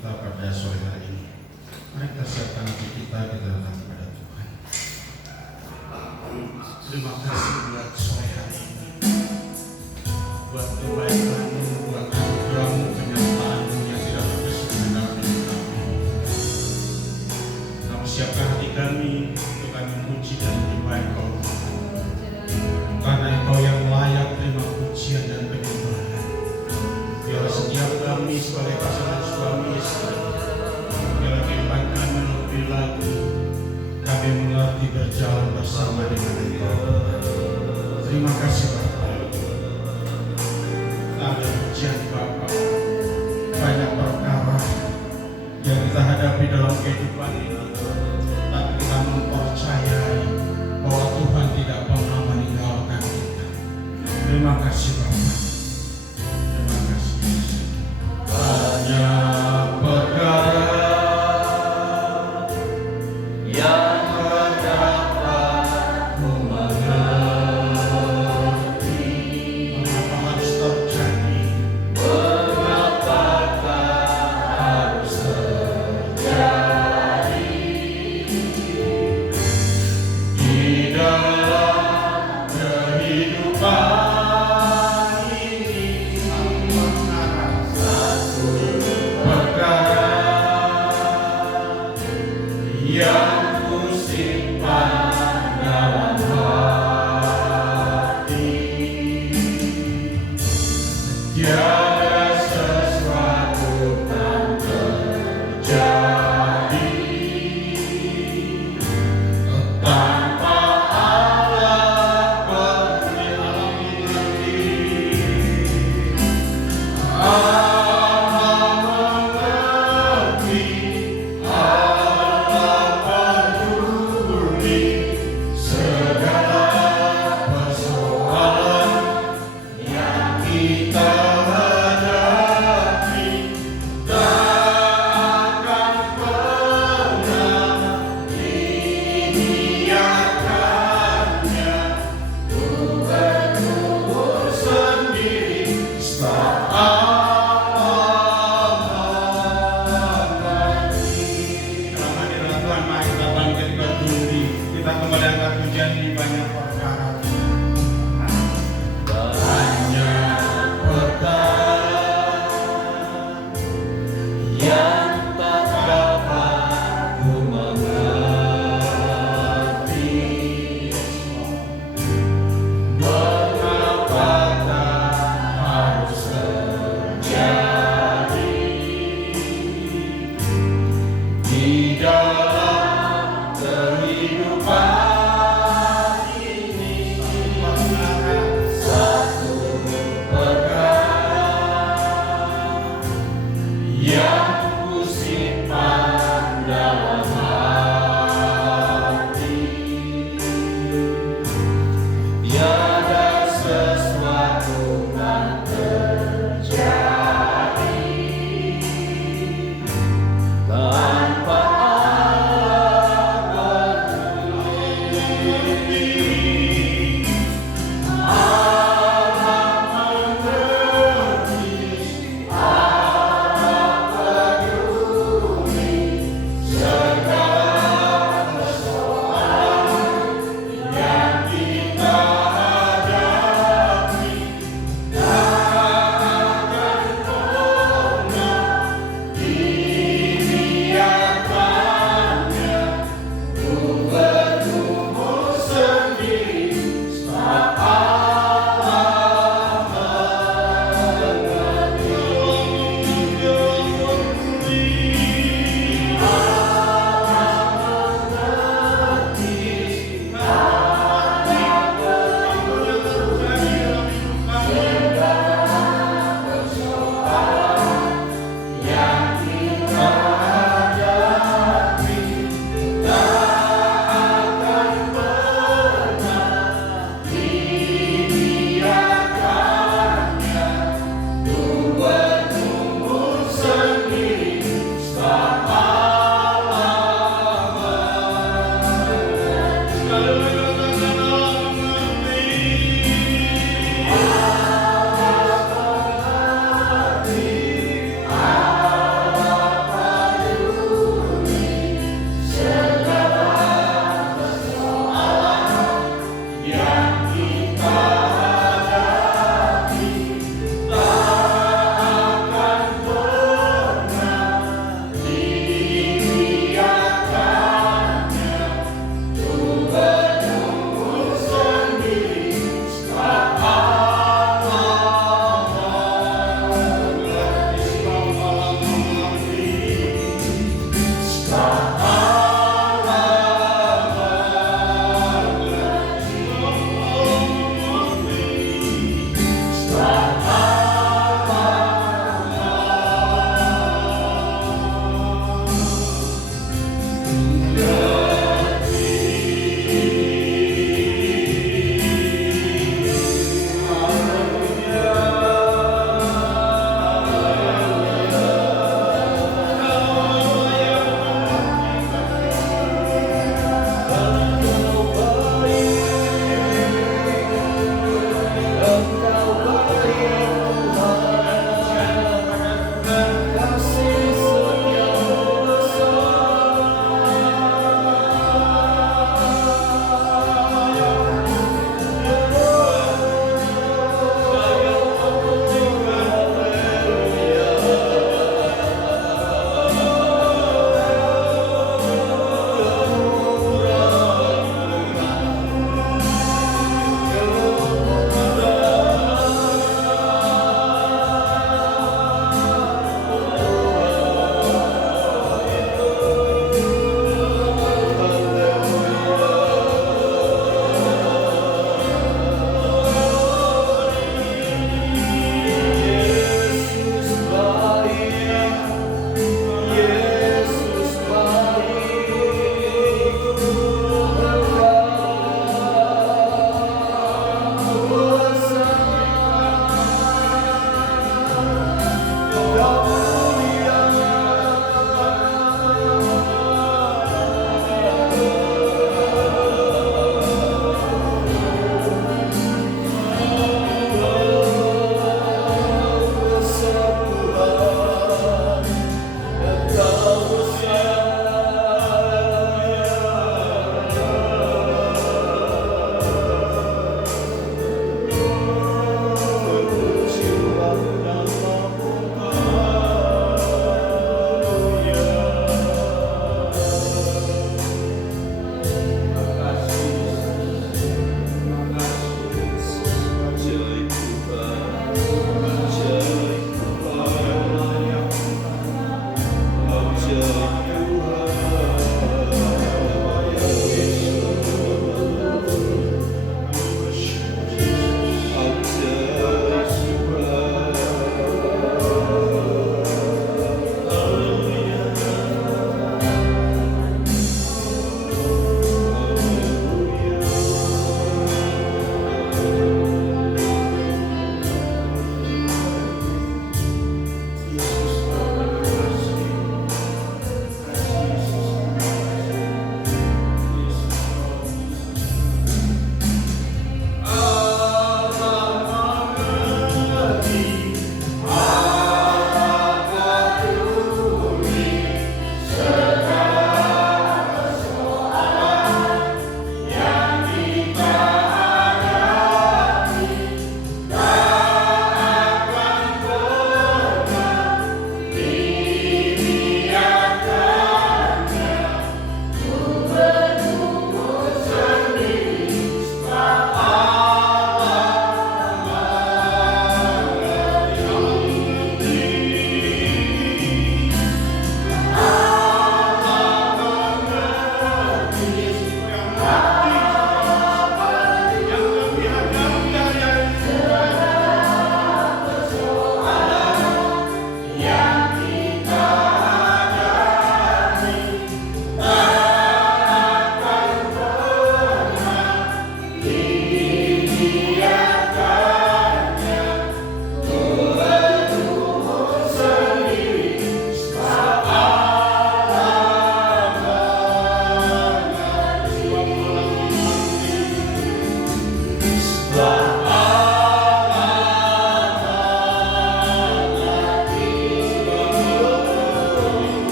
kita pada sore hari ini. Mari kita siapkan hati kita datang kepada Tuhan. Terima kasih buat sore hari ini, buat kebaikan-Mu, buat anugerah-Mu, penyertaan-Mu yang tidak terpisah dalam hidup kami. Kami siapkan hati kami untuk kami memuji dan menyembah Engkau, karena Engkau yang layak terima pujian dan penyembahan. Biar setiap kami sebagai pasangan suami istri, biar kehidupan kami lebih lagi kami mengerti berjalan bersama dengan Engkau. Terima kasih Bapa. Tak ada pujian Bapa, banyak perkara yang kita hadapi dalam kehidupan ini, tapi kita mempercayai bahwa Tuhan tidak pernah meninggalkan kita. Terima kasih Bapa. Terima kasih. Banyak perkara yang mendapat ku mengerti. Mengapa harus terjadi? Mengapakah harus terjadi di dalam kehidupan ini? Satu perkara yang ku simpan dalam hati, tiada sesuatu yang terjadi tanpa Allah mengerti. Allah mengerti, Allah peduli segala persoalan yang kita hadapi. Tak akan pernah dibiarkannya ku bertumbuh sendiri setelah dalam hadirat Tuhan, mari kita bangkit berdiri. Kita kembali angkat pujian ini. Banyak perkara, banyak perkara yang tak dapat ku mengerti. Mengapakah harus terjadi di dalam kehidupan ini? Satu perkara yang ku simpan dalam hati, tiada sesuatu yang terjadi tanpa Allah peduli. Allah mengerti, Allah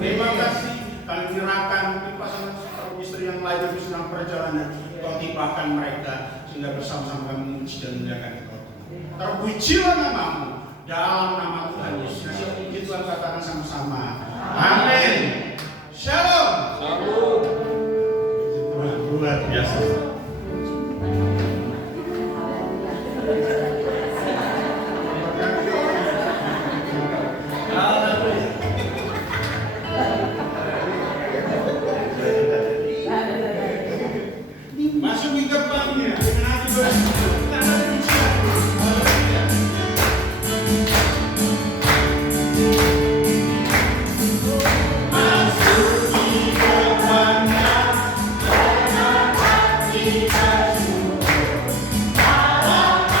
Terima kasih kami nyerahkan pasangan suami istri yang lain yang sedang perjalanan. Kau timpakan mereka sehingga bersama-sama kami memuji dan memuliakan Kau. Terpujilah namamu dalam nama Tuhan Yesus. Kasih puji Tuhan katakan sama-sama. Amin. Shalom. Shalom. Luar biasa. Masuk di gerbangnya dengan hati bersyukur. Tangan pujian. Haleluya. Masuk di gerbangnya dengan hati bersyukur. Halamannya dengan pujian.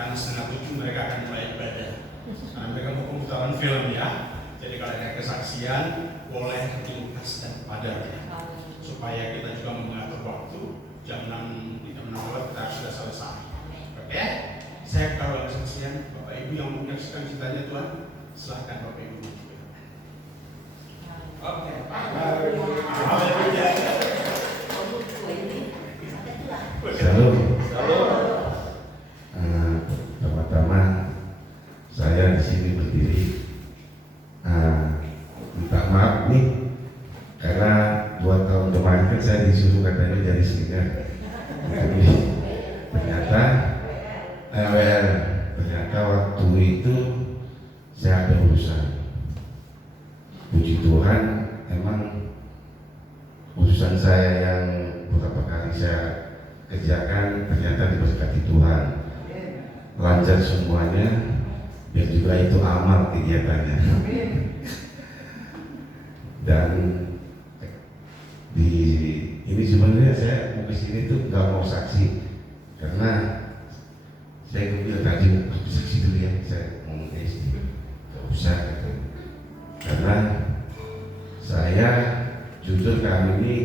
Karena 6:30 mereka akan mulai ibadah. Karena mereka mau pemutaran film ya. Jadi kalau ada kesaksian boleh dilepas dan padat ya. Supaya kita juga mengatur waktu jam 6 kita sudah selesai. Oke? Saya kalau ada kesaksian Bapak Ibu yang menyaksikan ceritanya Tuhan, silahkan Bapak Ibu. Oke. Shalom. Pertama-tama saya di sini berdiri. Minta maaf nih, karena 2 tahun kemarin kan saya disuruh katanya jadi singer. Jadi ternyata ternyata waktu itu saya ada urusan. Puji Tuhan, emang urusan saya yang beberapa kali saya kerjakan ternyata diberkati Tuhan, lancar semuanya, dan juga itu amal kegiatannya. Dan di ini sebenarnya saya mau kesini tuh nggak mau saksi, karena saya bilang tadi aku saksi dulu ya, saya mau SD, nggak usah gitu. Karena saya jujur kami ini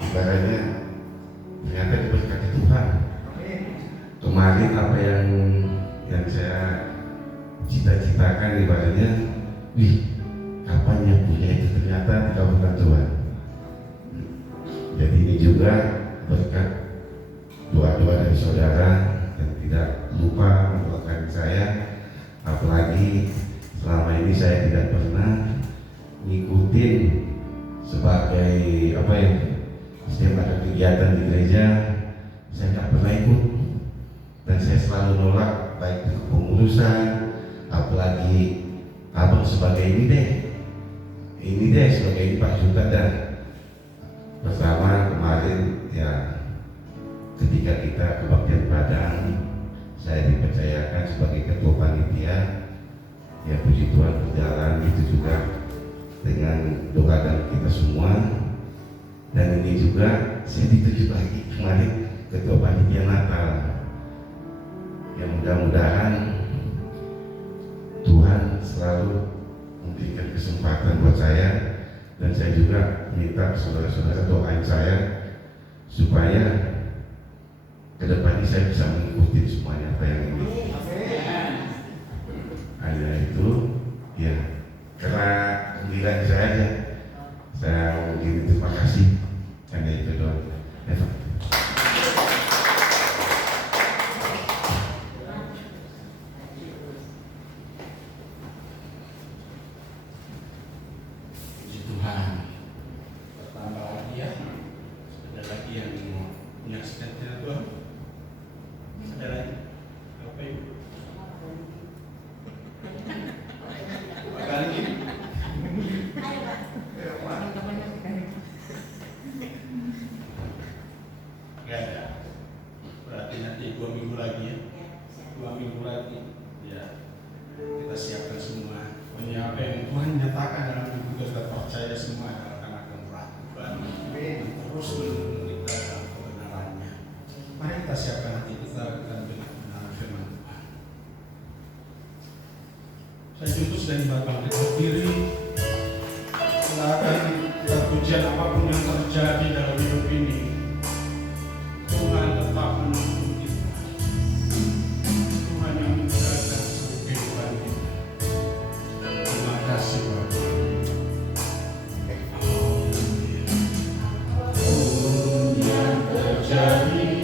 ibaratnya ternyata diberkati Tuhan. Kemarin apa yang saya cita-citakan ibaratnya, kapan yang punya itu ternyata dikabulkan Tuhan. Jadi ini juga berkat doa-doa dari saudara, dan tidak lupa mendoakan saya. Apalagi selama ini saya tidak pernah ngikutin sebagai apa ya, setiap ada kegiatan di gereja saya tidak pernah ikut, dan saya selalu nolak, baik itu pengurusan, apalagi abang sebagai ini deh sebagai ini Pak Sultan. Dan pertama kemarin ya ketika kita kebaktian Padang, saya dipercayakan sebagai ketua panitia. Ya puji Tuhan berjalan itu juga dengan doa dan kita semua. Dan ini juga saya ditunjuk lagi kemarin ketua panitia Natal. Yang mudah-mudahan Tuhan selalu memberikan kesempatan buat saya, dan saya juga minta saudara-saudara doain saya supaya kedepannya saya bisa mengikuti semuanya apa yang ini. Hanya itu ya, karena gembira saya aja, saya mungkin terima kasih. Hanya itu doang. Puji Tuhan. Bertambah lagi ya. Ada lagi yang mau menyaksikan tidak Tuhan? Ada lagi? Apa itu? Kali ini. Gak ada. Berarti nanti 2 minggu lagi ya. 2 minggu lagi. Ya. Kita siapkan semua. Ini apa yang Tuhan nyatakan dalam hidup kita, sudah percaya semua adalah karena kemurahan Tuhan. Terus menuntun kita dalam kebenarannya. Mari kita siapkan hati kita dengan kebenaran firman Tuhan. Saya tutus dan bakal kita berdiri. Silakan kita pujian apapun yang terjadi dalam hidup ini, Tuhan tetap menuntun kita. Tuhan yang menjaga seluruh kehidupan kita. Terima kasih Bapak. Apapun yang terjadi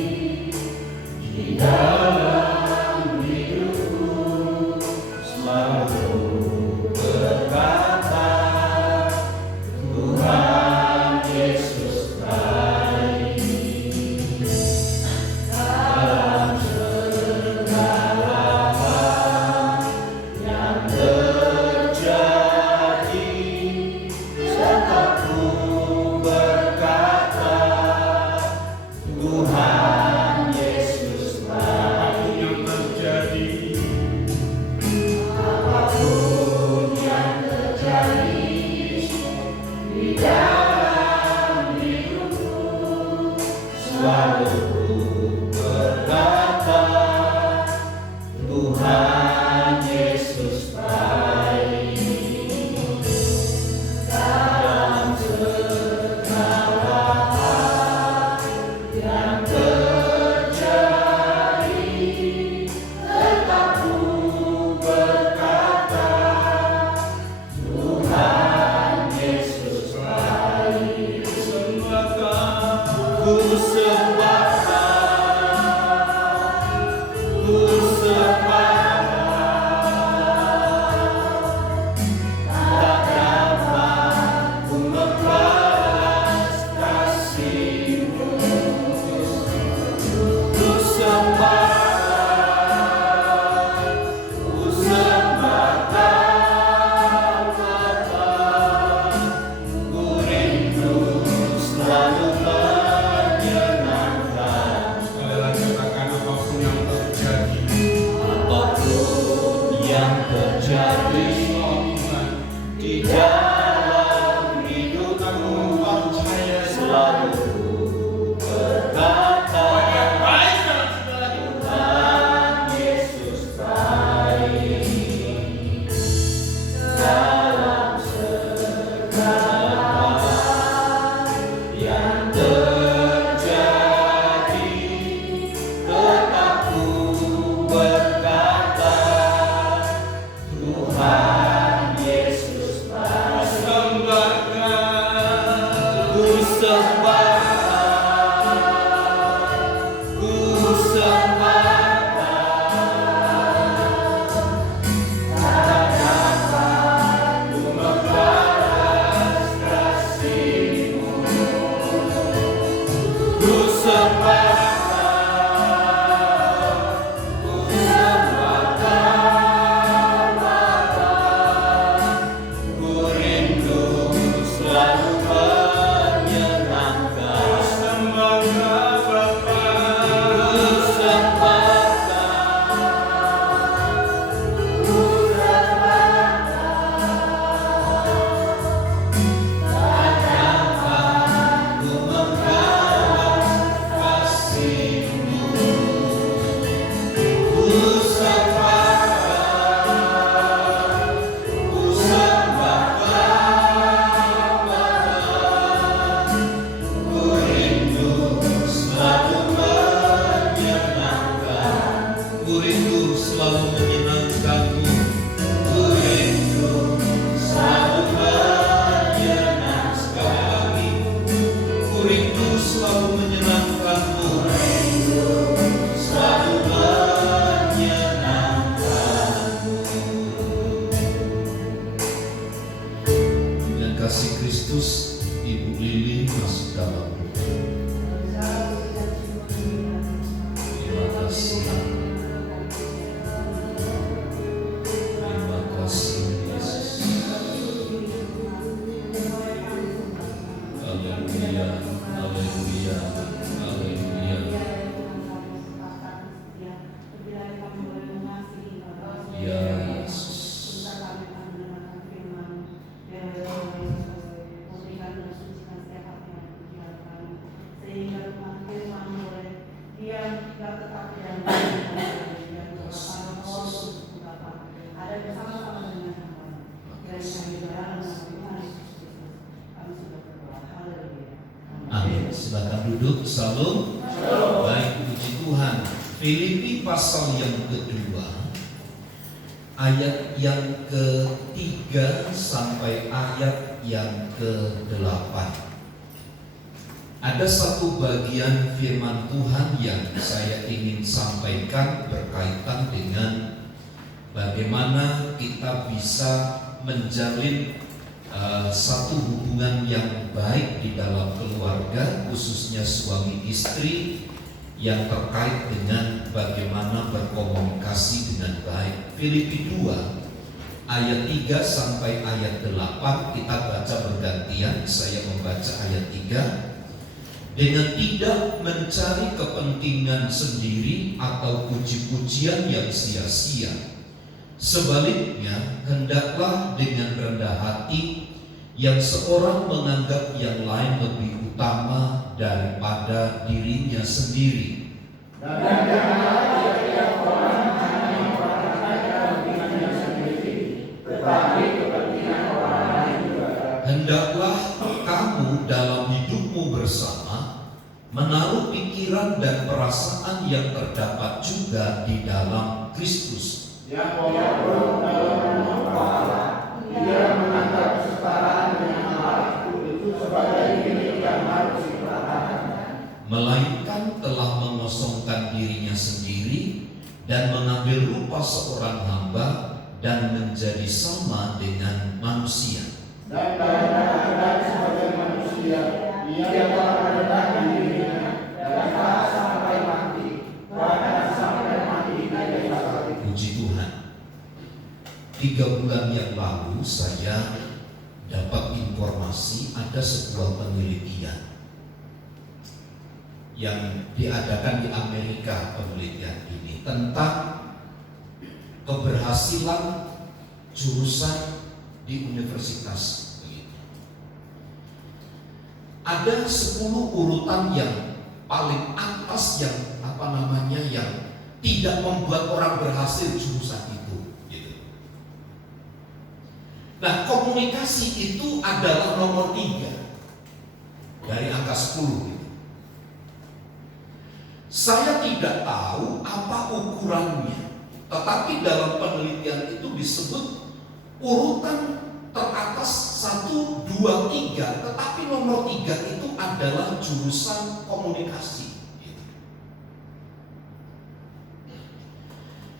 di dalam hidupku, selalu berkata Tuhan Yesus baik. Dalam segala hal yang terjadi, tetap ku berkata Tuhan Yesus baik. Apapun yang terjadi di dalam hidupku, selalu ku berkata Tuhan Yesus baik. Dalam segala hal yang terjadi, tetap ku berkata Tuhan Yesus baik. Ku sepakat, tak dapat ku membalas kasih-Mu. Ku sepakat, Amin. Silakan duduk. Salam. Baik, puji Tuhan. Filipi pasal yang kedua, ayat yang ke-3 sampai ayat yang ke-8. Ada satu bagian firman Tuhan yang saya ingin sampaikan berkaitan dengan bagaimana kita bisa menjalin satu hubungan yang baik di dalam keluarga, khususnya suami istri, yang terkait dengan bagaimana berkomunikasi dengan baik. Filipi 2 ayat 3 sampai ayat 8 kita baca bergantian. Saya membaca ayat 3. Dengan tidak mencari kepentingan sendiri atau puji-pujian yang sia-sia, sebaliknya hendaklah dengan rendah hati yang seorang menganggap yang lain lebih utama daripada dirinya sendiri. Dan janganlah tiap orang hanya memperhatikan kepentingannya sendiri, tetapi kepentingan orang lain juga. Hendaklah kamu dalam hidupmu bersama menaruh pikiran dan perasaan yang terdapat juga di dalam Kristus. Yang walaupun dalam rumah Allah, ia menganggap kesetaraan dengan Allah itu sebagai milik yang harus dipertahankan, melainkan telah mengosongkan dirinya sendiri dan mengambil rupa seorang hamba dan menjadi sama dengan manusia. dan dalam keadaan sebagai manusia, ia telah merendahkan dirinya dan taat sampai mati, bahkan sampai mati di kayu salib. Puji Tuhan. 3 bulan yang lalu saya dapat informasi ada sebuah penelitian yang diadakan di Amerika. Penelitian ini tentang keberhasilan jurusan di universitas. Ada 10 urutan yang paling atas yang yang tidak membuat orang berhasil jurusan itu. Nah, komunikasi itu adalah nomor 3 dari angka 10. Saya tidak tahu apa ukurannya, tetapi dalam penelitian itu disebut urutan teratas 1, 2, 3, tetapi nomor 3 itu adalah jurusan komunikasi.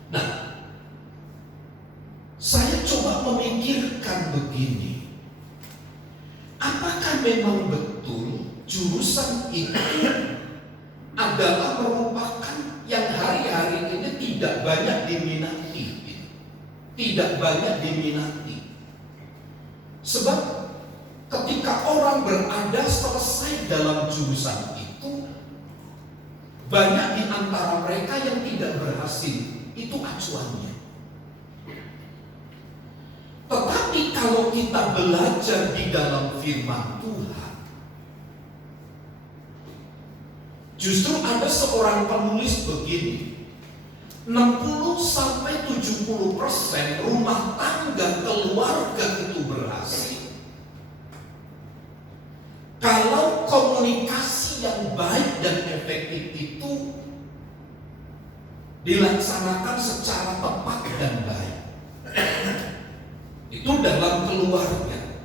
Nah, saya coba memikirkan begini, apakah memang betul jurusan itu adalah merupakan yang hari-hari ini tidak banyak diminati, tidak banyak diminati. Sebab ketika orang berada selesai dalam jurusan itu, banyak di antara mereka yang tidak berhasil. Itu acuannya. Tetapi kalau kita belajar di dalam firman Tuhan, justru ada seorang penulis begini, 60 sampai 70% rumah tangga keluarga itu berhasil kalau komunikasi yang baik dan efektif itu dilaksanakan secara tepat dan baik. Itu dalam keluarga.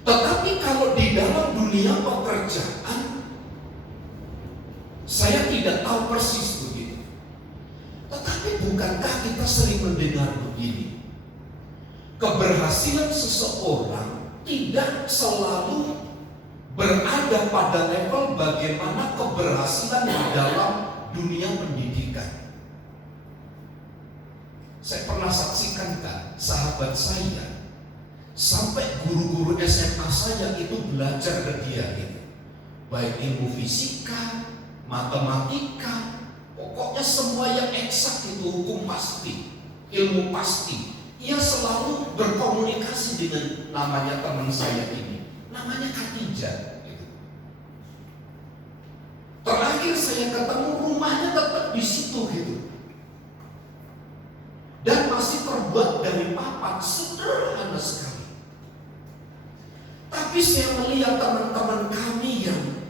Tetapi kalau di dalam dunia pekerjaan, saya tidak tahu persis begitu. Tetapi bukankah kita sering mendengar begini? Keberhasilan seseorang tidak selalu berada pada level bagaimana keberhasilan di dalam dunia pendidikan. Saya pernah saksikan kan, sahabat saya sampai guru-guru SMA saya itu belajar ke dia gitu. Baik ilmu fisika, matematika, pokoknya semua yang eksak itu, hukum pasti, ilmu pasti. Ia selalu berkomunikasi dengan namanya teman saya ini, namanya Khadijah gitu. Terakhir saya ketemu rumahnya tetap di situ gitu. Dan masih terbuat dari papan, sederhana sekali. Tapi saya melihat teman-teman kami yang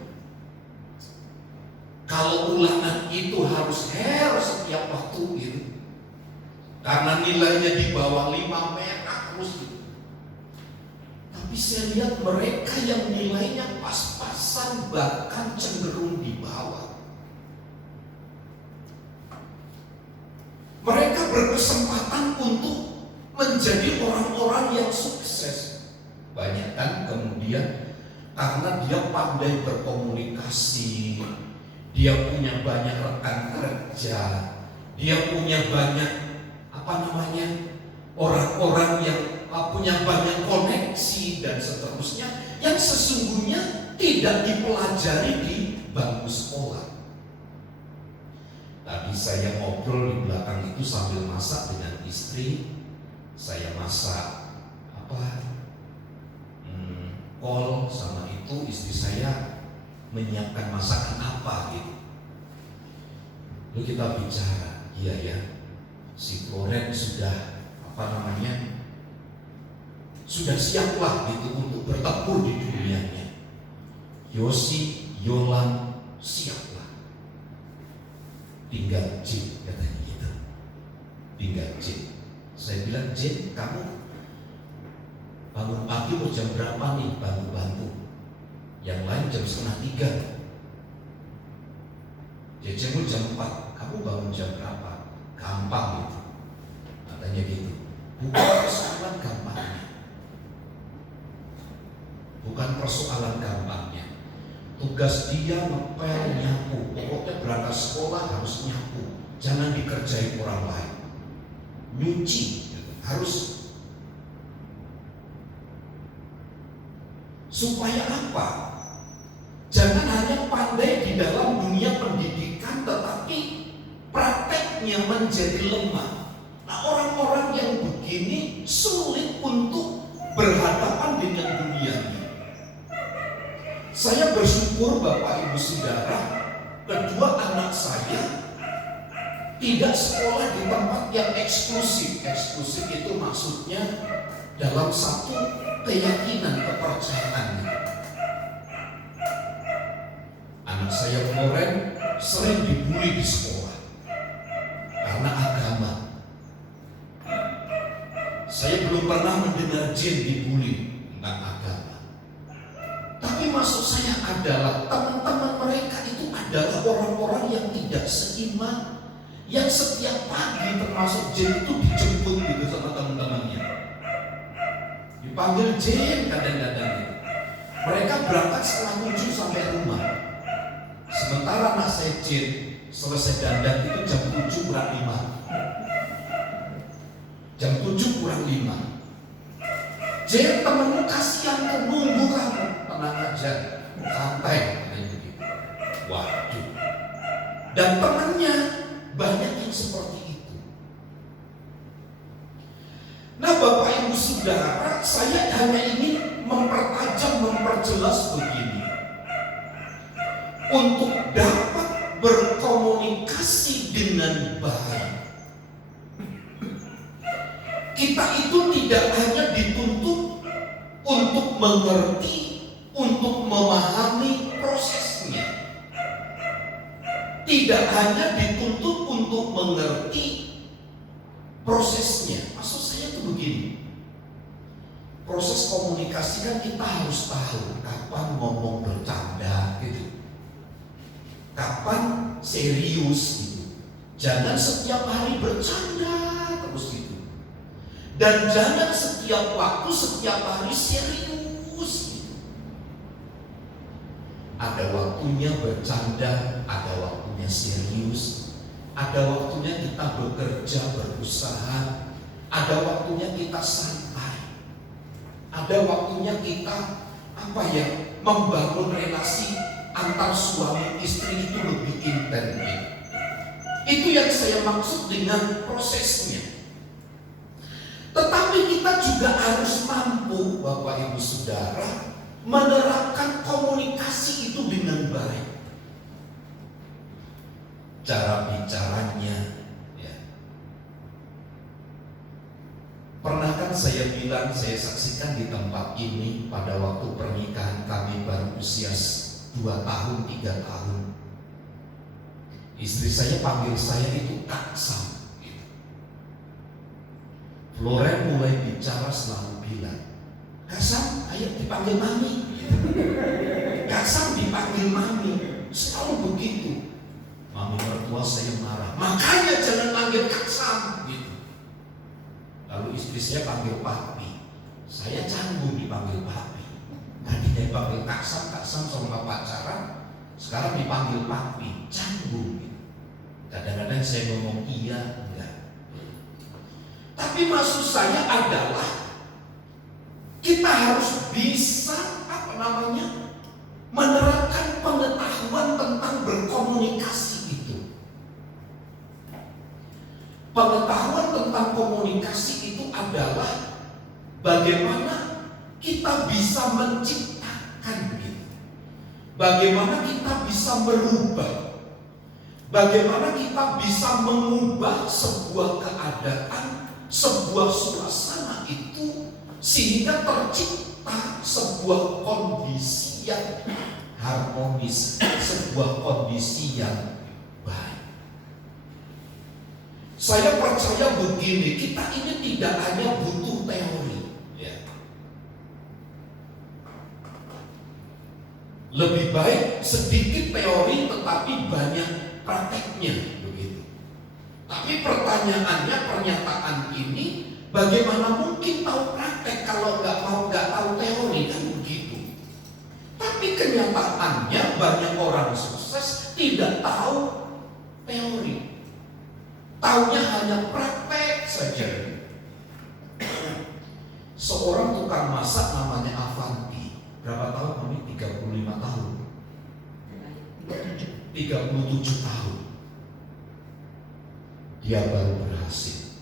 kalau ulangan itu harus setiap waktu gitu. Karena nilainya di bawah 5 merah terus gitu. Tapi saya lihat mereka yang nilainya pas-pasan bahkan cenderung di bawah. Mereka berkesempatan untuk menjadi orang-orang yang sukses. Banyak kan kemudian karena dia pandai berkomunikasi, dia punya banyak rekan kerja, dia punya banyak orang-orang yang punya banyak koneksi dan seterusnya yang sesungguhnya tidak dipelajari di bangku sekolah. Tadi saya ngobrol di belakang itu sambil masak dengan istri. Saya masak kol sama itu, istri saya menyiapkan masakan apa gitu. Lalu kita bicara, iya ya, si Floren sudah sudah siaplah gitu untuk bertempur di dunianya. Yosi, Yolan siap. Tinggal Jin, katanya gitu. Tinggal Jin. Saya bilang, Jin, kamu bangun pagi mau jam berapa nih bantu? Yang lain jam 2:30. Jejemu jam 4. Kamu bangun jam berapa? Gampang gitu. Katanya gitu. Bukan persoalan gampangnya. Bukan persoalan gampangnya. Tugas dia ngepel, nyapu. Pokoknya berangkat sekolah harus nyapu. Jangan dikerjain orang lain. Nyuci gitu. Harus. Supaya apa? Jangan hanya pandai di dalam dunia pendidikan, tetapi prakteknya menjadi lemah. Nah, orang-orang yang begini sulit untuk berhadapan dengan dunia ini. Saya bersyukur Bapak Ibu Saudara, kedua anak saya tidak sekolah di tempat yang eksklusif. Eksklusif itu maksudnya dalam satu keyakinan, kepercayaan. Anak saya Floren sering dibully di sekolah karena agama. Saya belum pernah mendengar Jin dibully tentang agama. Tapi maksud saya adalah teman-teman mereka itu adalah orang-orang yang tidak seiman, yang setiap pagi termasuk Jin itu dijemput gitu sama teman-temannya. Dipanggil Jin kadang-kadang gitu. Mereka berangkat 6:30 sampai rumah. Sementara anak saya Jin selesai dandan itu jam 7:45. Jam 7:45. Jin, temenmu kasihan tuh, nunggu kamu. Tenang aja, santai kayak begitu. Waduh. Dan temannya banyak yang seperti itu. Nah, Bapak Ibu Saudara, saya hanya ingin memperjelas begini. Untuk dapat berkomunikasi dengan baik, kita itu tidak hanya dituntut untuk mengerti, untuk memahami prosesnya. Tidak hanya dituntut untuk mengerti prosesnya. Maksud saya itu begini. Proses komunikasi kan kita harus tahu kapan ngomong bercanda gitu, kapan serius gitu. Jangan setiap hari bercanda terus gitu, dan jangan setiap waktu setiap hari serius gitu. Ada waktunya bercanda, ada waktunya serius, ada waktunya kita bekerja berusaha, ada waktunya kita santai. Ada waktunya kita membangun relasi antar suami istri itu lebih intens. Itu yang saya maksud dengan prosesnya. Tetapi kita juga harus mampu, Bapak Ibu Saudara, menerapkan komunikasi itu dengan baik. Cara bicaranya. Pernahkah saya bilang, saya saksikan di tempat ini pada waktu pernikahan kami baru usia 2 tahun, 3 tahun. Istri saya panggil saya itu Kak Sam. Floren mulai bicara selalu bilang, Kak Sam, ayo dipanggil Mami. Kak Sam dipanggil Mami, selalu begitu. Mami mertua saya marah, makanya jangan panggil Kak Sam. Lalu istri saya panggil Papi, saya canggung dipanggil Papi. Tadinya dipanggil Kak Sam sama pacaran, sekarang dipanggil Papi, canggung. Kadang-kadang saya ngomong iya, enggak. Tapi maksud saya adalah kita harus bisa menerapkan pengetahuan tentang berkomunikasi itu. Pengetahuan tentang komunikasi itu adalah bagaimana kita bisa menciptakan gitu. Bagaimana kita bisa merubah. Bagaimana kita bisa mengubah sebuah keadaan, sebuah suasana itu sehingga tercipta sebuah kondisi yang harmonis, sebuah kondisi yang baik. Saya percaya begini, kita ini tidak hanya butuh teori, ya. Lebih baik sedikit teori tetapi banyak prakteknya, begitu. Tapi pertanyaannya, pernyataan ini, bagaimana mungkin tahu praktek kalau nggak tahu teori, kan begitu. Tapi kenyataannya banyak orang sukses tidak tahu teori. Taunya hanya praktek saja. Seorang tukang masak namanya Avanti. Berapa tahun kami? 35 tahun. 37 tahun. Dia baru berhasil.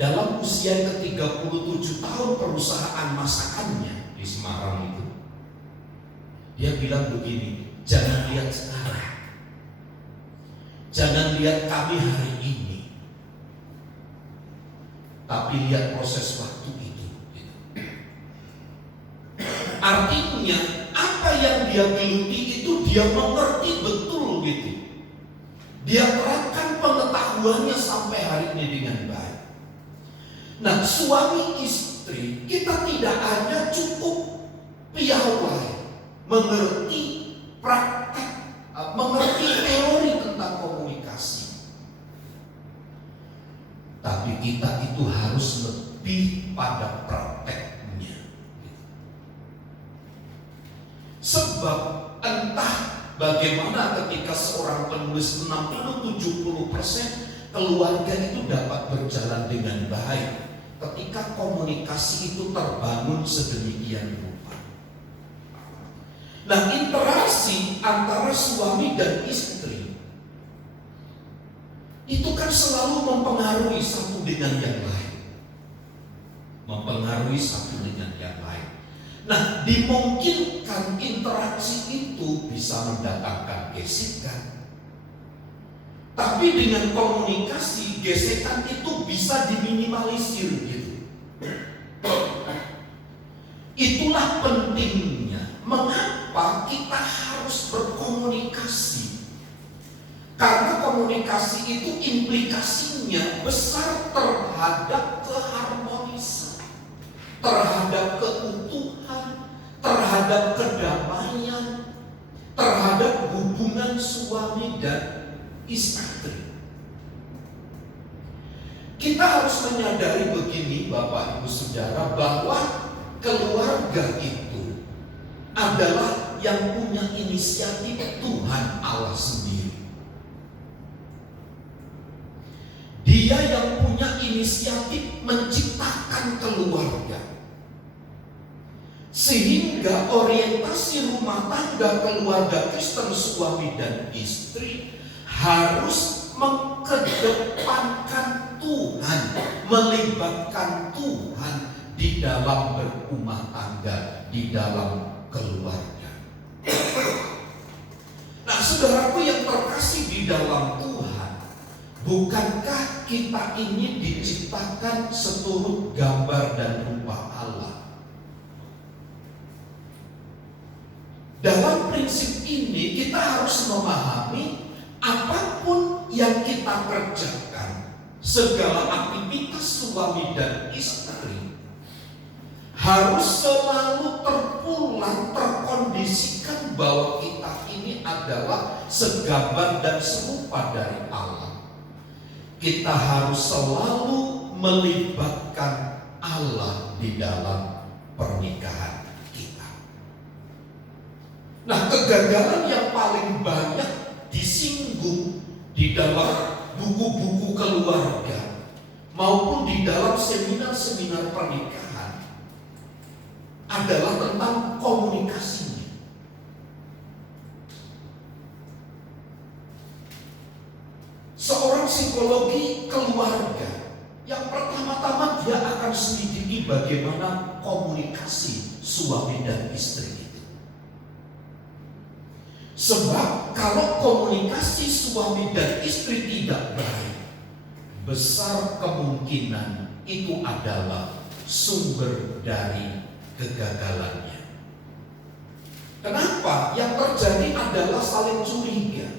Dalam usia ke-37 tahun perusahaan masakannya di Semarang itu, dia bilang begini, jangan lihat sekarang. Jangan lihat kami hari ini, tapi lihat proses waktu itu. Artinya apa yang dia geluti itu dia mengerti betul gitu. Dia terapkan pengetahuannya sampai hari ini dengan baik. Nah, suami istri kita tidak hanya cukup piawai mengerti praktek, mengerti teori tentang komunikasi, tapi kita itu harus lebih pada prakteknya. Sebab entah bagaimana ketika seorang penulis 60-70% keluarga itu dapat berjalan dengan baik ketika komunikasi itu terbangun sedemikian rupa. Nah, interaksi antara suami dan istri itu kan selalu mempengaruhi satu dengan yang lain. Mempengaruhi satu dengan yang lain. Nah, dimungkinkan interaksi itu bisa mendatangkan gesekan. Tapi dengan komunikasi, gesekan itu bisa diminimalisir. diminimalisir gitu. Itulah pentingnya mengapa kita harus berkomunikasi. Karena komunikasi itu implikasinya besar terhadap keharmonisan, terhadap keutuhan, terhadap kedamaian, terhadap hubungan suami dan istri. Kita harus menyadari begini Bapak Ibu Saudara, bahwa keluarga itu adalah yang punya inisiatif Tuhan Allah sendiri. Dia yang punya inisiatif menciptakan keluarga. Sehingga orientasi rumah tangga keluarga Kristen suami dan istri harus mengedepankan Tuhan, melibatkan Tuhan di dalam berumah tangga, di dalam keluarga. Nah, saudaraku yang terkasih di dalam Tuhan, bukankah kita ini diciptakan seturut gambar dan rupa Allah? Dalam prinsip ini kita harus memahami apapun yang kita kerjakan, segala aktivitas suami dan istri harus selalu terpulang, terkondisikan bahwa kita ini adalah segambar dan serupa dari Allah. Kita harus selalu melibatkan Allah di dalam pernikahan kita. Nah, kegagalan yang paling banyak disinggung di dalam buku-buku keluarga maupun di dalam seminar-seminar pernikahan adalah tentang komunikasinya. Seorang psikologi keluarga yang pertama-tama dia akan selidiki bagaimana komunikasi suami dan istri itu. Sebab kalau komunikasi suami dan istri tidak baik, besar kemungkinan itu adalah sumber dari kegagalannya. Kenapa? Yang terjadi adalah saling curiga.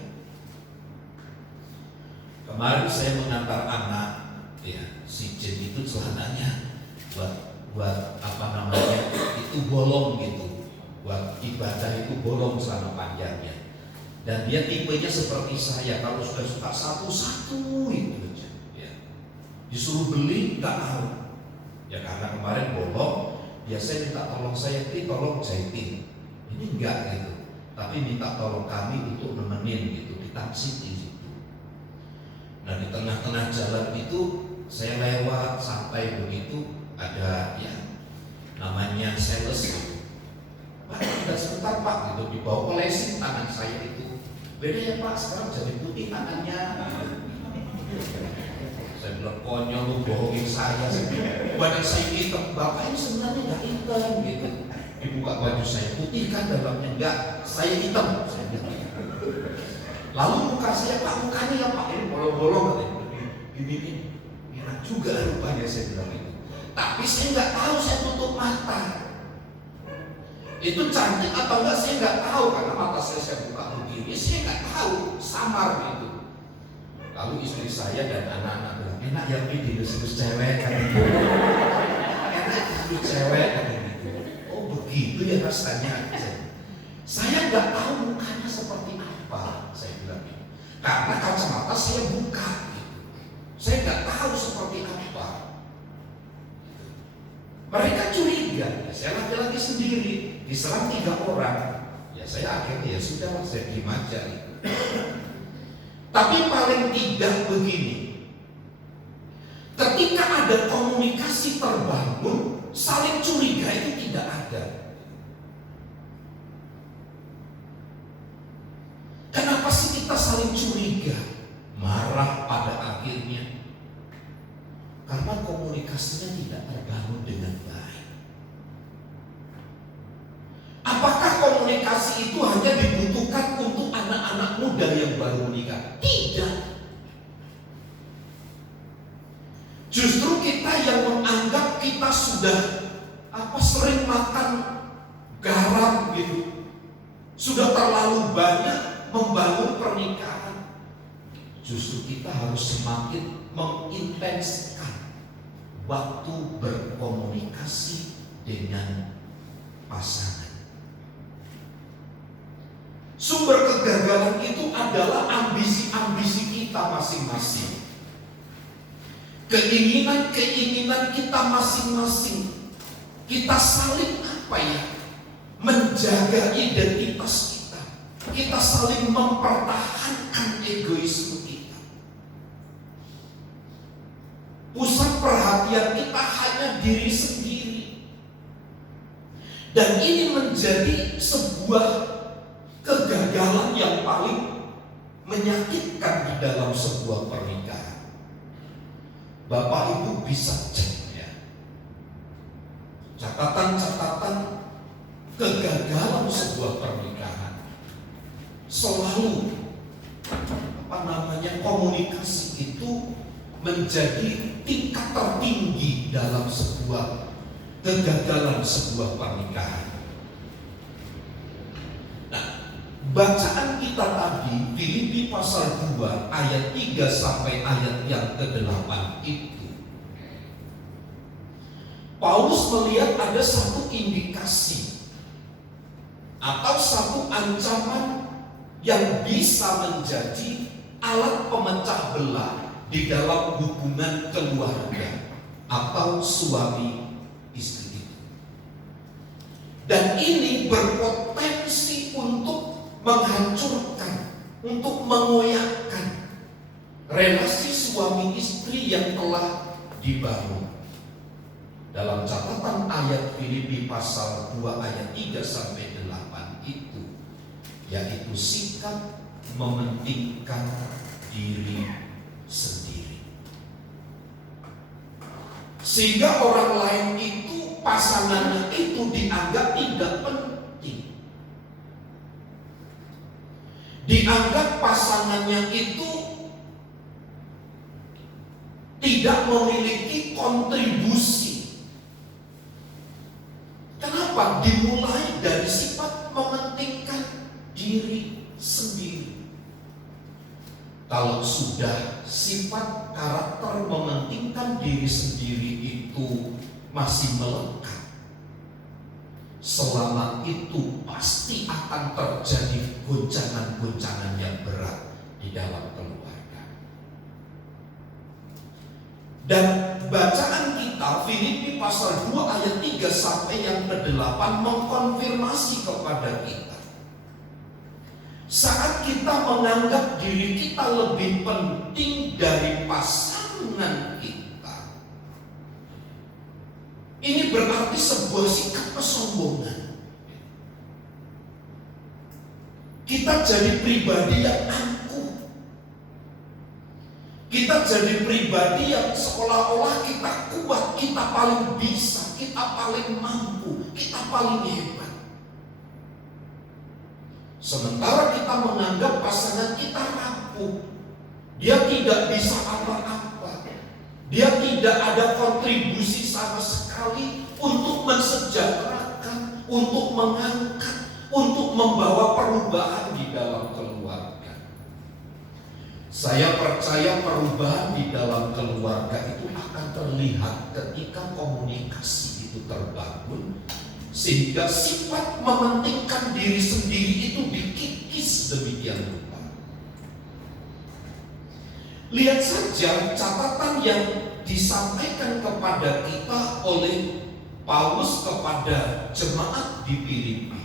Kemarin saya mengantar anak, ya, si Jen itu celananya buat apa namanya, itu bolong gitu, buat ibadah itu bolong celana panjangnya. Dan dia tipenya seperti saya, kalau sudah suka satu-satu itu aja, ya. Disuruh beli nggak mau, ya karena kemarin bolong. Biasanya minta tolong saya, tolong jahitin. Ini enggak gitu, tapi minta tolong kami untuk nemenin gitu, di taksi di situ. Nah, di tengah-tengah jalan itu saya lewat sampai begitu ada ya namanya sales gitu. Pak, tidak sebentar Pak gitu, dibawa olesin tangan saya itu. Beda ya Pak, sekarang jadi putih tangannya. Saya bilang, konyol lu bohongin saya. Badan saya hitam, Bapak ini sebenarnya nggak hitam gitu. Dibuka baju saya, putih kan dalamnya, enggak, saya hitam. Saya bilang. Lalu muka saya, Pak, mukanya ya Pak, ini bolong-bolong katanya. Gini, enak juga rupanya, saya bilang itu. Tapi saya nggak tahu, saya tutup mata. Itu cantik atau enggak saya nggak tahu, karena mata saya buka begini, saya nggak tahu, samar gitu. Lalu istri saya dan anak-anak bilang, enak ya Pi, dilus-lus cewek kan gitu. Enak dilus cewek kan gitu. Oh begitu ya rasanya. Saya nggak tahu mukanya seperti apa, saya bilang gitu. Karena kacamata saya buka gitu. Saya nggak tahu seperti apa. Mereka curiga, ya, saya laki-laki sendiri, diserang 3 orang. Ya saya akhirnya ya sudah, saya diam aja gitu. Tapi paling tidak begini, ketika ada komunikasi terbangun, saling curiga itu tidak ada. Kenapa sih kita saling curiga? Marah pada akhirnya karena komunikasinya tidak terbangun dengan baik. Apakah komunikasi itu hanya dibutuhkan untuk anak-anak muda yang baru menikah? Tidak. Justru kita yang menganggap kita sudah sering makan garam gitu, sudah terlalu banyak membangun pernikahan. Justru kita harus semakin mengintenskan waktu berkomunikasi dengan pasangan. Sumber kegagalan itu adalah ambisi-ambisi kita masing-masing, keinginan-keinginan kita masing-masing. Kita saling menjaga identitas kita. Kita saling mempertahankan egoisme kita. Pusat perhatian kita hanya diri sendiri. Dan ini menjadi sebuah kegagalan yang paling menyakitkan di dalam sebuah pernikahan. Bapak Ibu bisa cek ya, catatan-catatan kegagalan sebuah pernikahan. Selalu komunikasi itu menjadi tingkat tertinggi dalam sebuah kegagalan sebuah pernikahan. Bacaan kita tadi Filipi pasal 2 ayat 3 sampai ayat yang ke-8 itu, Paulus melihat ada satu indikasi atau satu ancaman yang bisa menjadi alat pemecah belah di dalam hubungan keluarga atau suami istri itu. Dan ini berpotensi untuk menghancurkan, untuk mengoyakkan relasi suami istri yang telah dibangun. Dalam catatan ayat Filipi pasal 2 ayat 3 sampai 8 itu, yaitu sikap mementingkan diri sendiri. Sehingga orang lain itu, pasangannya itu dianggap tidak penting. Dianggap pasangannya itu tidak memiliki kontribusi. Kenapa? Dimulai dari sifat mementingkan diri sendiri. Kalau sudah sifat karakter mementingkan diri sendiri itu masih melekat, selama itu pasti akan terjadi goncangan-goncangan yang berat di dalam keluarga. Dan bacaan kita Filipi pasal 2 ayat 3 sampai yang ke-8 mengkonfirmasi kepada kita, saat kita menganggap diri kita lebih penting dari pasangan kita, ini berarti sebuah sikap kesombongan. Kita jadi pribadi yang angkuh. Kita jadi pribadi yang seolah-olah kita kuat, kita paling bisa, kita paling mampu, kita paling hebat. Sementara kita menganggap pasangan kita rapuh, dia tidak bisa apa-apa, dia tidak ada kontribusi sama sekali untuk mensejahterakan, untuk mengangkat, untuk membawa perubahan di dalam keluarga. Saya percaya perubahan di dalam keluarga itu akan terlihat ketika komunikasi itu terbangun, sehingga sifat mementingkan diri sendiri itu dikikis demikian rupa. Lihat saja catatan yang disampaikan kepada kita oleh Paulus kepada jemaat di Filipi.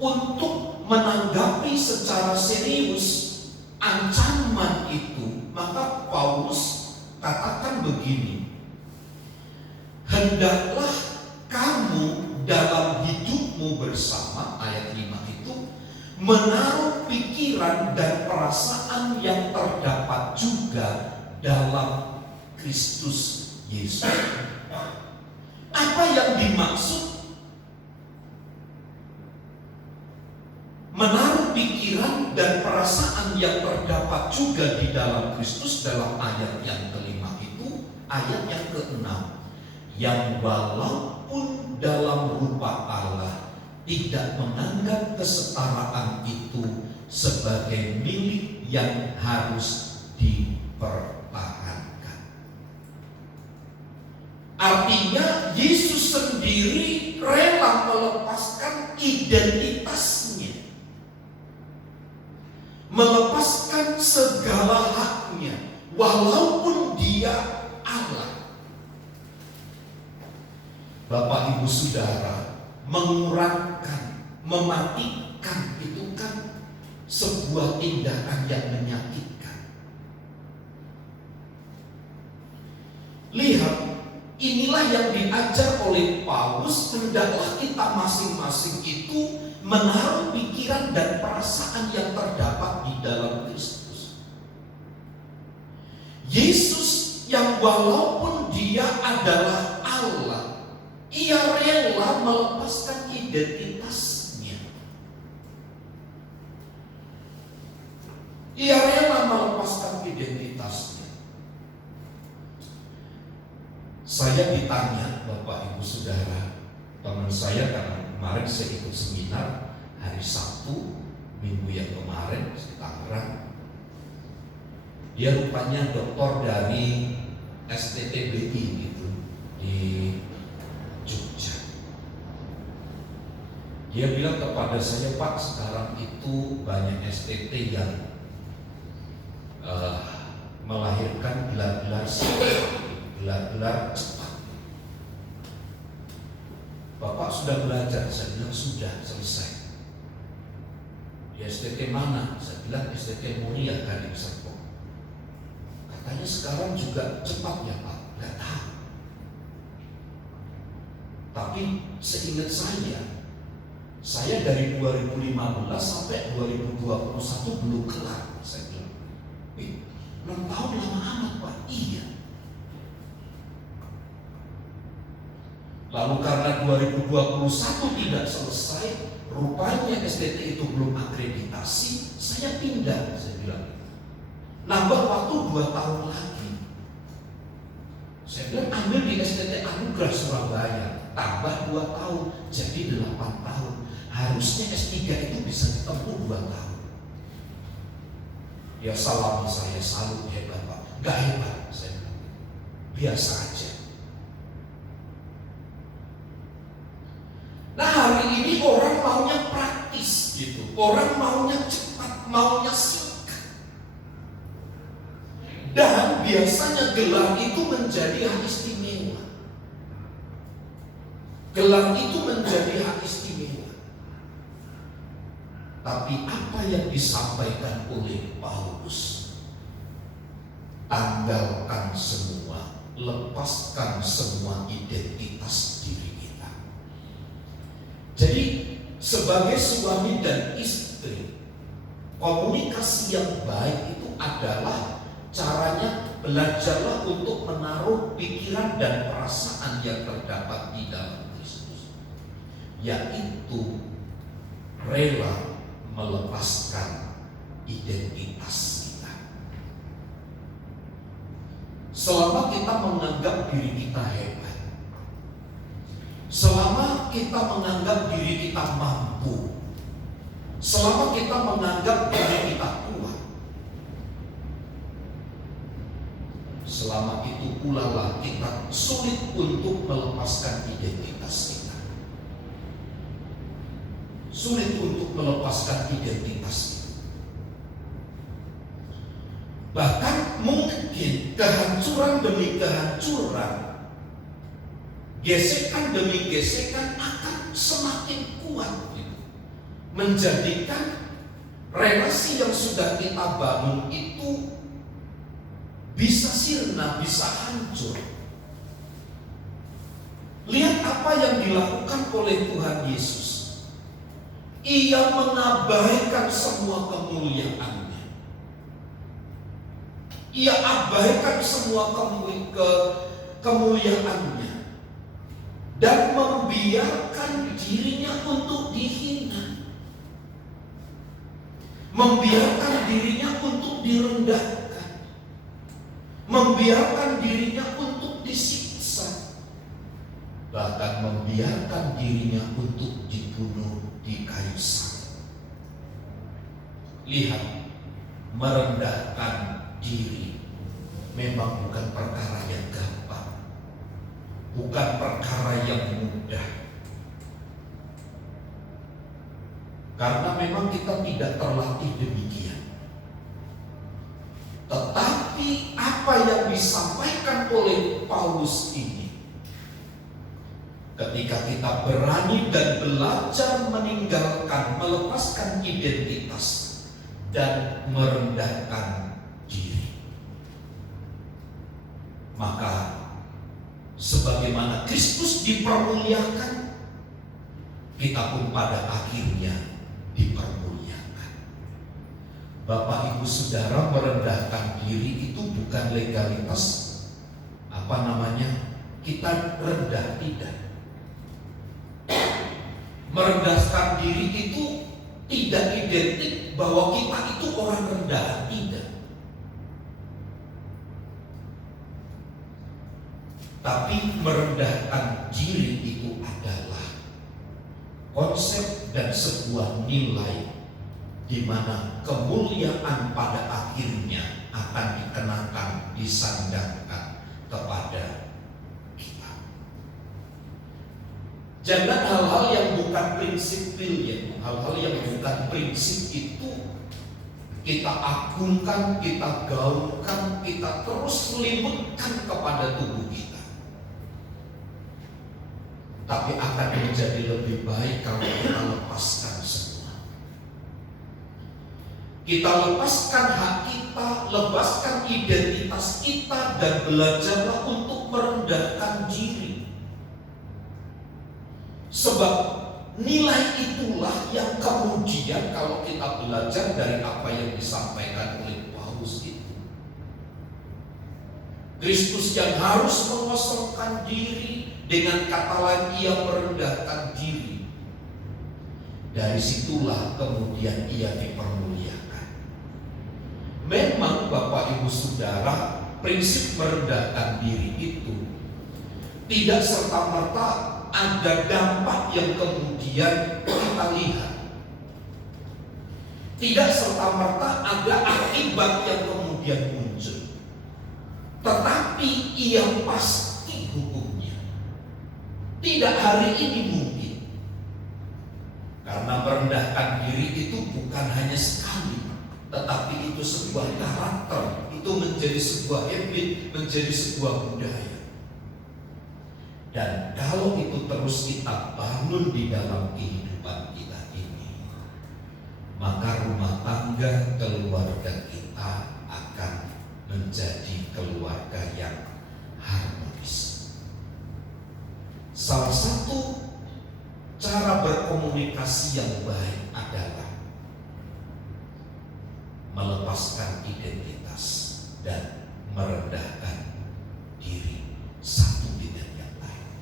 Untuk menanggapi secara serius ancaman itu, maka Paulus katakan begini: hendaklah kamu dalam hidupmu bersama, ayat 5 itu, menaruh pikiran dan perasaan yang terdapat juga dalam Kristus Yesus. Apa yang dimaksud menaruh pikiran dan perasaan yang terdapat juga di dalam Kristus dalam ayat yang kelima itu ayat yang ke-6, yang walaupun dalam rupa Allah tidak menganggap kesetaraan itu sebagai milik yang harus dipertahankan. Artinya Yesus sendiri rela melepaskan identitasnya, melepaskan segala haknya, walaupun dia Allah. Bapak Ibu Saudara, mengurangkan, mematikan itu kan sebuah tindakan yang menyakitkan. Lihat, inilah yang diajar oleh Paulus, hendaklah kita masing-masing itu menaruh pikiran dan perasaan yang terdapat di dalam Kristus. Yesus yang walaupun dia adalah Allah, ia rela melepaskan identitasnya. Ia rela melepaskan identitasnya. Saya ditanya, Bapak Ibu Saudara, teman saya karena kemarin saya ikut seminar hari Sabtu minggu yang kemarin di Tangerang. Dia rupanya doktor dari STTBI gitu di Jogja. Dia bilang kepada saya, Pak, sekarang itu banyak STT yang melahirkan gelar-gelar cepat. Bapak sudah belajar? Saya bilang sudah, selesai. Di STT mana? Saya bilang STT Muria Gading Serpong. Katanya sekarang juga cepat ya Pak? Gak tahu. Tapi seingat saya dari 2015 sampai 2021 belum kelar. Saya bilang, 6 tahun lama amat Pak. Iya. Lalu karena 2021 tidak selesai, rupanya STT itu belum akreditasi, saya pindah. Saya bilang, nambah waktu 2 tahun lagi. Saya bilang ambil di STT Anugerah Surabaya, tambah 2 tahun, jadi 8 tahun. Harusnya S3 itu bisa ditempuh 2 tahun. Ya salami saya, salut, hebat Pak. Gak hebat, saya bilang, biasa aja. Nah hari ini orang maunya praktis gitu, orang maunya cepat, maunya singkat. Dan biasanya gelar itu menjadi hak istimewa. Gelar itu menjadi hak istimewa. Tapi apa yang disampaikan oleh Paulus? Tanggalkan semua, lepaskan semua identitas diri kita. Jadi sebagai suami dan istri, komunikasi yang baik itu adalah caranya belajarlah untuk menaruh pikiran dan perasaan yang terdapat di dalam Kristus, yaitu rela melepaskan identitas kita. Selama kita menganggap diri kita hebat, selama kita menganggap diri kita mampu, selama kita menganggap diri kita kuat, selama itu pula lah kita sulit untuk melepaskan identitas kita. Sulit untuk melepaskan identitas kita. Bahkan mungkin kehancuran demi kehancuran, gesekan demi gesekan akan semakin kuat gitu. Menjadikan relasi yang sudah kita bangun itu bisa sirna, bisa hancur. Lihat apa yang dilakukan oleh Tuhan Yesus. Ia mengabaikan semua kemuliaannya. Ia abaikan semua kemuliaannya dan membiarkan dirinya untuk dihina, membiarkan dirinya untuk direndahkan, membiarkan dirinya untuk disiksa, bahkan membiarkan dirinya untuk dibunuh di kayu salib. Lihat, merendahkan diri memang bukan perkara yang gampang, bukan perkara yang mudah. Karena memang kita tidak terlatih demikian. Tetapi apa yang disampaikan oleh Paulus ini, ketika kita berani dan belajar meninggalkan, melepaskan identitas dan merendahkan diri, maka sebagaimana Kristus dipermuliakan, kita pun pada akhirnya dipermuliakan. Bapak Ibu Saudara, merendahkan diri itu bukan legalitas kita rendah, tidak. Merendahkan diri itu tidak identik bahwa kita itu orang rendah, tidak. Tapi merendahkan diri itu adalah konsep dan sebuah nilai di mana kemuliaan pada akhirnya akan dikenakan, disandangkan kepada kita. Jangan hal-hal yang bukan prinsip pilihan, hal-hal yang bukan prinsip itu kita agungkan, kita gaungkan, kita terus seliputkan kepada tubuh kita. Tapi akan menjadi lebih baik kalau kita lepaskan semua. Kita lepaskan hak kita, lepaskan identitas kita, dan belajarlah untuk merendahkan diri. Sebab nilai itulah yang kemudian kalau kita belajar dari apa yang disampaikan oleh Paulus itu, Kristus yang harus mengosongkan diri, dengan kata lain ia merendahkan diri. Dari situlah kemudian ia dipermuliakan. Memang Bapak Ibu Saudara, prinsip merendahkan diri itu tidak serta-merta ada dampak yang kemudian kita lihat. Tidak serta-merta ada akibat yang kemudian muncul. Tetapi ia pasti hukumnya. Tidak hari ini mungkin. Karena merendahkan diri itu bukan hanya sekali, tetapi itu sebuah karakter, itu menjadi sebuah habit, menjadi sebuah budaya. Dan kalau itu terus kita bangun di dalam kehidupan kita ini, maka rumah tangga keluarga kita akan menjadi keluarga yang harmonis. Salah satu cara berkomunikasi yang baik adalah melepaskan identitas dan merendahkan diri satu dengan yang lain.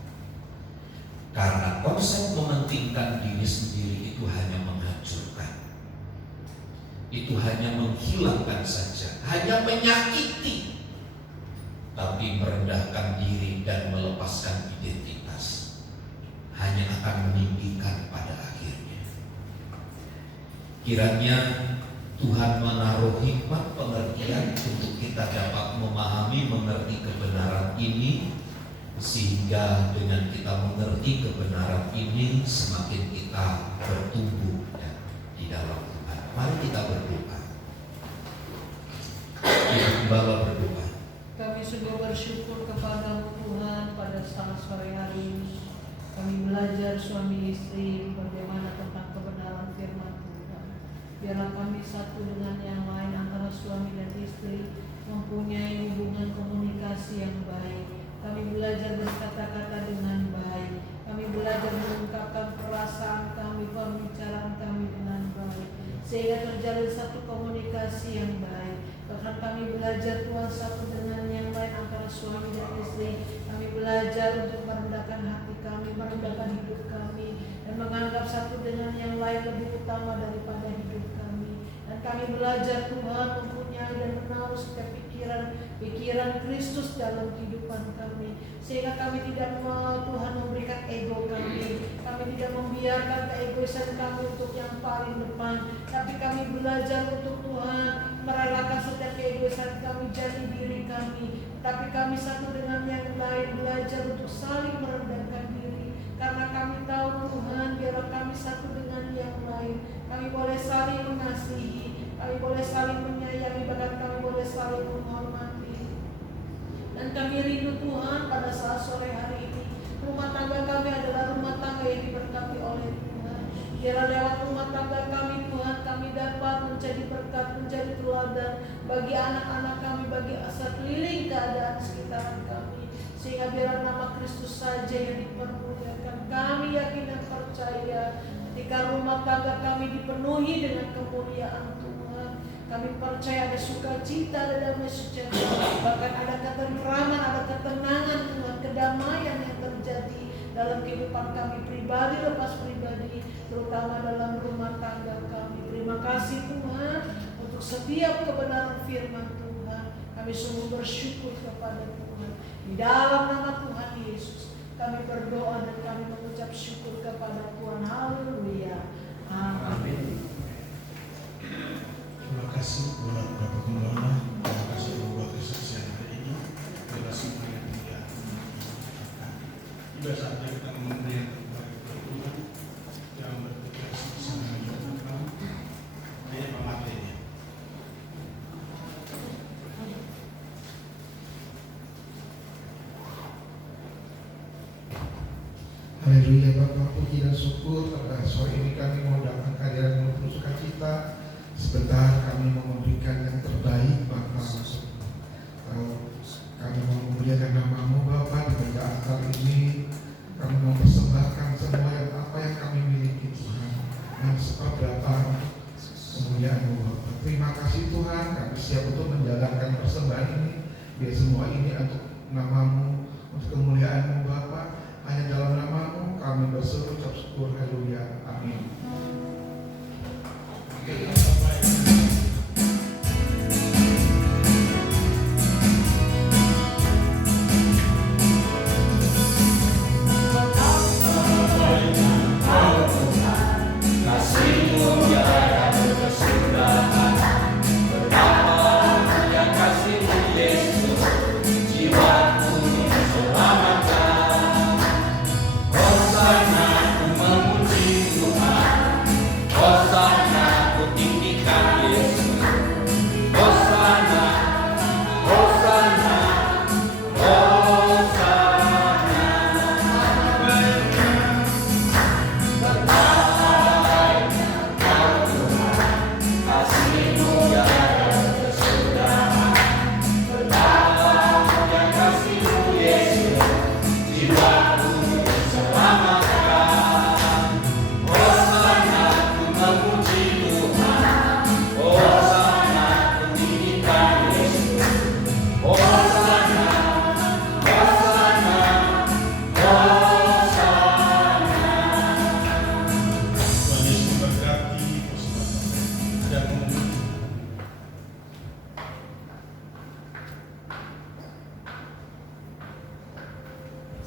Karena konsep mementingkan diri sendiri itu hanya menghancurkan, itu hanya menghilangkan saja, hanya menyakiti. Tapi merendahkan diri dan melepaskan identitas hanya akan meninggikan pada akhirnya. Kiranya Tuhan menaruh hikmat pengertian untuk kita dapat memahami, mengerti kebenaran ini, sehingga dengan kita mengerti kebenaran ini semakin kita bertumbuh di dalam Tuhan. Mari kita berdoa. Ibu Gembala berdoa. Kami sungguh bersyukur kepada Tuhan pada saat sore hari ini. Kami belajar suami istri bagaimana tentang kebenaran firman Tuhan. Biarlah kami satu dengan yang lain antara suami dan istri mempunyai hubungan komunikasi yang baik. Kami belajar berkata-kata dengan baik. Kami belajar mengungkapkan perasaan kami, pembicaraan kami dengan baik, sehingga terjalin satu komunikasi yang baik. Bahkan kami belajar Tuhan satu dengan yang lain antara suami dan istri. Kami belajar untuk merendahkan hati kami, merendahkan hidup kami, dan menganggap satu dengan yang lain lebih utama daripada hidup kami. Dan kami belajar Tuhan mempunyai dan menaruh setiap pikiran pikiran Kristus dalam kehidupan kami, sehingga kami tidak Tuhan memberikan ego kami tidak membiarkan keegoisan kami untuk yang paling depan, tapi kami belajar untuk Tuhan merelakan setiap keegoisan kami jadi diri kami, tapi kami satu dengan yang lain belajar untuk saling merendahkan diri, karena kami tahu Tuhan biarlah kami satu dengan yang lain, kami boleh saling mengasihi, kami boleh saling menyayangi, bahkan kami boleh saling menghormati. Dan kami rindu Tuhan pada saat sore hari ini, rumah tangga kami adalah rumah tangga yang diberkati oleh Tuhan. Biarlah lewat rumah tangga kami Tuhan, kami dapat menjadi berkat, menjadi teladan bagi anak-anak kami, bagi sekeliling keadaan sekitar kami, sehingga biarlah nama Kristus saja yang dipermuliakan. Kami yakin dan percaya ketika rumah tangga kami dipenuhi dengan kemuliaan Tuhan, kami percaya ada sukacita, ada damai sejahtera, bahkan ada ketenteraman, ada ketenangan Tuhan, kedamaian yang terjadi dalam kehidupan kami pribadi lepas pribadi, terutama dalam rumah tangga kami. Terima kasih Tuhan untuk setiap kebenaran firman Tuhan. Kami sungguh bersyukur kepada Tuhan. Di dalam nama Tuhan Yesus kami berdoa dan kami mengucap syukur kepada Tuhan. Haleluya. Amin. Terima kasih buat Bapak Gembala, terima kasih buat kesaksian hari ini. Bila semuanya tidak menyenangkan, tiba saatnya kita memberi yang terbaik untuk Tuhan, yang bertugas bersama dengan Tuhan. Ini pematainya. Haleluya, Bapak, puji dan syukur pada sore ini kami mau datang ke hadirat penuh sukacita. Sebentar kami mau memberikan yang terbaik Bapak. Kami mau memuliakan nama-Mu Bapak di meja altar ini. Kami mau persembahkan semua apa yang kami miliki Tuhan, dan seberapa kemuliaan-Mu Bapak. Terima kasih Tuhan, kami siap untuk menjalankan persembahan ini. Biar semua ini untuk nama-Mu, untuk kemuliaan-Mu Bapak. Hanya dalam nama-Mu kami berseru ucap syukur. Haleluya. Amin.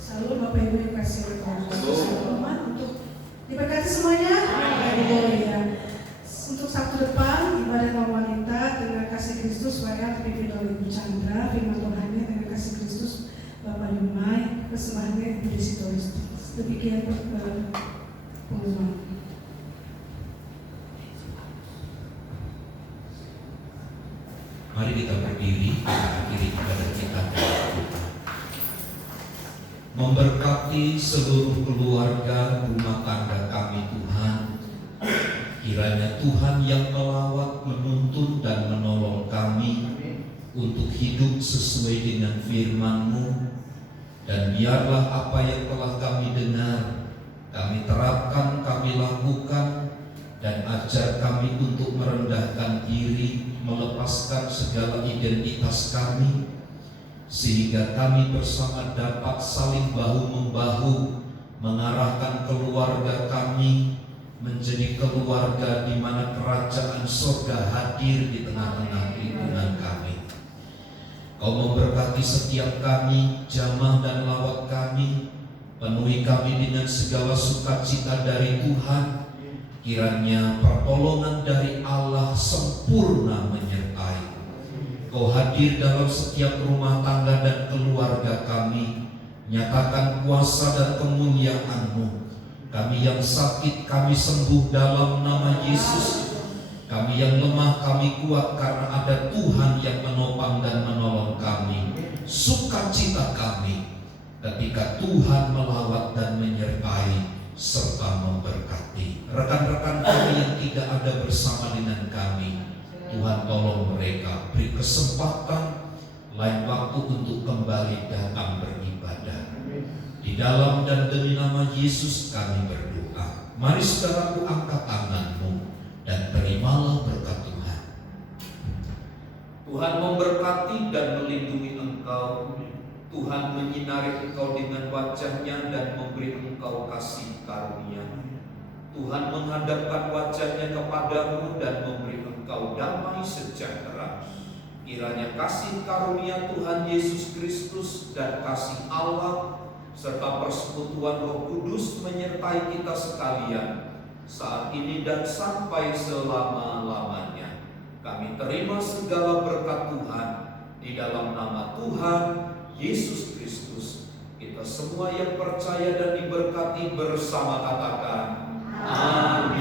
Salam Bapak Ibu yang kasih Tuhan, untuk diberkati semuanya. Haleluya. Untuk Sabtu depan ibadah kaum wanita dengan kasih Kristus saya terpimpin oleh Ibu Chandra, firman Tuhannya dengan kasih Kristus Bapak Yumai, persembahannya Ibu Desitoris. Demikian pengumuman. Mari kita berdiri, kita akhiri ibadah kita. Memberkati seluruh keluarga rumah tangga kami Tuhan. Kiranya Tuhan yang melawat, menuntun dan menolong kami untuk hidup sesuai dengan firman-Mu. Dan biarlah apa yang telah kami dengar, kami terapkan, kami lakukan, dan ajar kami untuk merendahkan diri, melepaskan segala identitas kami, sehingga kami bersama dapat saling bahu-membahu mengarahkan keluarga kami menjadi keluarga di mana kerajaan surga hadir di tengah-tengah lingkungan kami. Kau memberkati setiap kami, jamaah dan lawat kami. Penuhi kami dengan segala sukacita dari Tuhan. Kiranya pertolongan dari Allah sempurna menyertai. Kau hadir dalam setiap rumah tangga dan keluarga kami. Nyatakan kuasa dan kemuliaan-Mu. Kami yang sakit, kami sembuh dalam nama Yesus. Kami yang lemah, kami kuat karena ada Tuhan yang menopang dan menolong kami. Sukacita kami ketika Tuhan melawat dan menyertai serta memberkati. Rekan-rekan kami yang tidak ada bersama dengan kami, Tuhan tolong mereka, beri kesempatan lain waktu untuk kembali datang beribadah. Di dalam dan demi nama Yesus kami berdoa. Mari saudaraku, angkat tanganmu dan terimalah berkat Tuhan. Tuhan memberkati dan melindungi engkau. Tuhan menyinari engkau dengan wajah-Nya dan memberi engkau kasih karunia. Tuhan menghadapkan wajah-Nya kepadamu dan memberi engkau damai sejahtera. Kiranya kasih karunia Tuhan Yesus Kristus dan kasih Allah serta persekutuan Roh Kudus menyertai kita sekalian saat ini dan sampai selama-lamanya. Kami terima segala berkat Tuhan di dalam nama Tuhan Yesus Kristus. Kita semua yang percaya dan diberkati bersama katakan amin.